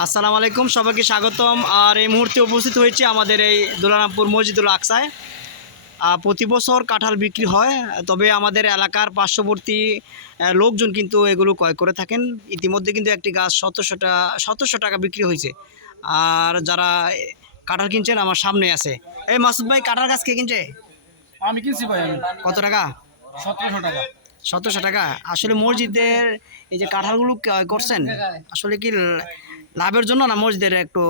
আসসালামু আলাইকুম সবাইকে স্বাগতম। আর এই মুহূর্তে উপস্থিত হয়েছে আমাদের এই দোলারামপুর মসজিদুল আকসায়। প্রতি বছর কাঁঠাল বিক্রি হয় তবে আমাদের এলাকার পার্শ্ববর্তী লোকজন কিন্তু এগুলো ক্রয় করে থাকেন। ইতিমধ্যে কিন্তু একটি গাছ সতেরোশো টাকা সতেরোশো টাকা বিক্রি হয়েছে। আর যারা কাঁঠাল কিনছেন আমার সামনে আছে। এই মাসুদ ভাই কাঁঠাল গাছ কে কিনছে? আমি কিনছি ভাই আমি। কত টাকা? সতেরোশো টাকা। সতেরোশো টাকা। আসলে মসজিদের এই যে কাঁঠালগুলো ক্রয় করছেন আসলে কি লাভের জন্য না মসজিদের একটু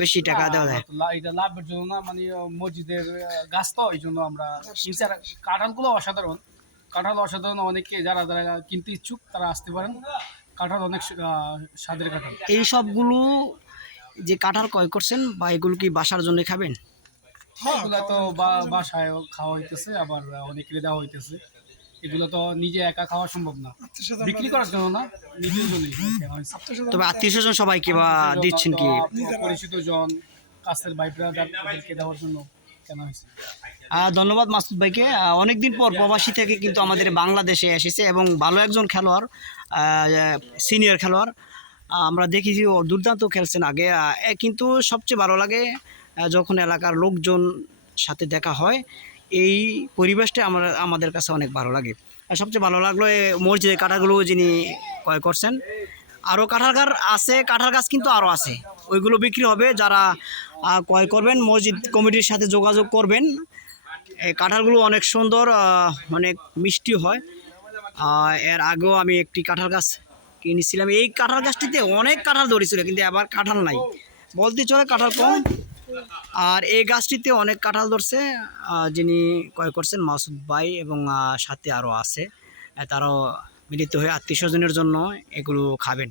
বেশি টাকা দেওয়া যায়? এটা লাভের জন্য না মানে মসজিদের গাছ তো এই জন্য আমরা কাঁঠালগুলো অসাধারণ। কাঁঠাল অসাধারণ অনেকে যারা যারা কিনতে ইচ্ছুক তারা আসতে পারেন। কাঁঠাল অনেক স্বাদের কাঁঠাল। এই সবগুলো যে কাঁঠাল ক্রয় করছেন বা এগুলো কি বাসার জন্য খাবেন? এগুলো তো বাসায় খাওয়া হইতেছে আবার অনেকের দেওয়া হইতেছে। এগুলো তো নিজে একা খাওয়া সম্ভব না। বিক্রি করার জন্য না নিজের জন্যই। তবে আত্মীয় স্বজন সবাইকে বা দিচ্ছেন কি? পরিচিত জন কাছের ভাই ব্রাদার দেওয়ার জন্য কেনা হয়েছে। ধন্যবাদ মাসুদ ভাইকে। অনেকদিন পর প্রবাসী থেকে কিন্তু আমাদের বাংলাদেশে এসেছে এবং ভালো একজন খেলোয়াড় সিনিয়র খেলোয়াড়। আমরা দেখেছি ও দুর্দান্ত খেলছেন আগে। কিন্তু সবচেয়ে ভালো লাগে যখন এলাকার লোকজন সাথে দেখা হয় এই পরিবেশটা আমরা, আমাদের কাছে অনেক ভালো লাগে। আর সবচেয়ে ভালো লাগল মসজিদের কাঠাগুলো যিনি ক্রয় করছেন, আরও কাঁঠাল গাছ আছে, কাঁঠাল গাছ কিন্তু আরও আছে। ওইগুলো বিক্রি হবে, যারা ক্রয় করবেন, মসজিদ কমিটির সাথে যোগাযোগ করবেন। কাঁঠালগুলো অনেক সুন্দর অনেক মিষ্টি হয়। এর আগেও আমি একটি কাঁঠাল গাছ কিনেছিলাম। এই কাঁঠাল গাছটিতে অনেক কাঁঠাল ধরেছিল, কিন্তু এবার কাঁঠাল নাই। বলতে চলে কাঁঠাল কম। আর এই গাছটিতে অনেক কাঁঠাল ধরছে যিনি ক্রয় করছেন মাসুদ ভাই এবং সাথে আরও আছে। তারাও মিলিত হয়ে আত্মীয় স্বজনের জন্য এগুলো খাবেন।